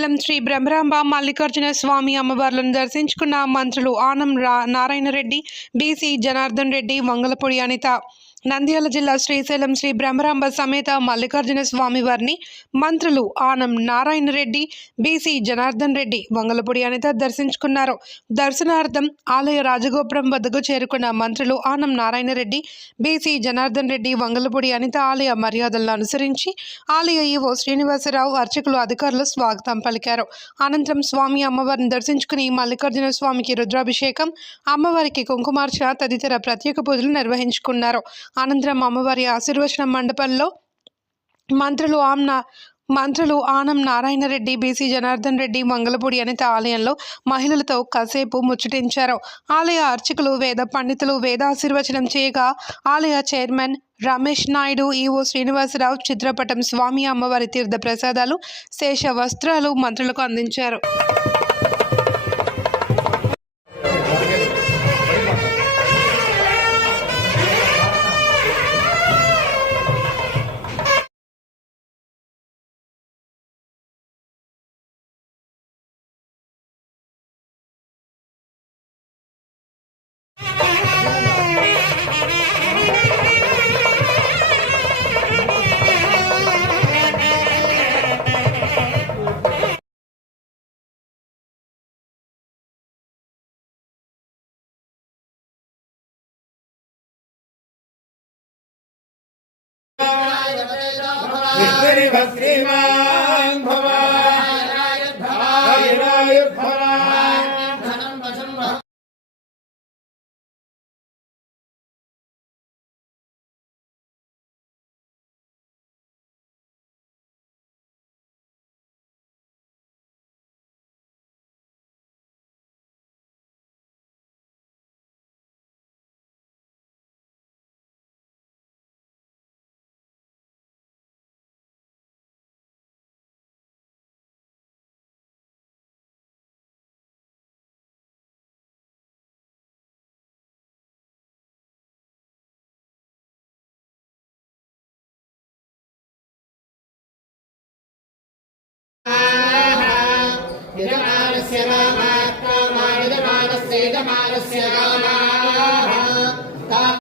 శ్రీశైలం శ్రీ బ్రహ్మరాంబ మల్లికార్జున స్వామి అమ్మవార్లను దర్శించుకున్న మంత్రులు ఆనం నారాయణ రెడ్డి, బీసీ జనార్దన్ రెడ్డి, వంగలపూడి అనిత. నంద్యాల జిల్లా శ్రీశైలం శ్రీ బ్రహ్మరాంబ సమేత మల్లికార్జున స్వామి వారిని మంత్రులు ఆనం నారాయణ రెడ్డి, బీసీ జనార్దన్ రెడ్డి, వంగలపూడి అనిత దర్శించుకున్నారు. దర్శనార్థం ఆలయ రాజగోపురం వద్దకు చేరుకున్న మంత్రులు ఆనం నారాయణ రెడ్డి, బీసీ జనార్దన్ రెడ్డి, వంగలపూడి అనిత ఆలయ మర్యాదలను అనుసరించి ఆలయ ఈవో శ్రీనివాసరావు, అర్చకులు, అధికారులు స్వాగతం పలికారు. అనంతరం స్వామి అమ్మవారిని దర్శించుకుని మల్లికార్జున స్వామికి రుద్రాభిషేకం, అమ్మవారికి కుంకుమార్చన తదితర ప్రత్యేక పూజలు నిర్వహించుకున్నారు. అనంతరం అమ్మవారి ఆశీర్వచన మండపంలో మంత్రులు ఆనం నారాయణ రెడ్డి, బీసీ జనార్దన్ రెడ్డి, మంగళపూడి అనిత ఆలయంలో మహిళలతో కాసేపు ముచ్చటించారు. ఆలయ అర్చకులు, వేద పండితులు వేదాశీర్వచనం చేయగా ఆలయ చైర్మన్ రమేష్ నాయుడు, ఈవో శ్రీనివాసరావు చిత్రపటం, స్వామి అమ్మవారి తీర్థ ప్రసాదాలు, శేష వస్త్రాలు మంత్రులకు అందించారు. श्रीमान् भव यजमानस्य रामात्मा यजमानस्य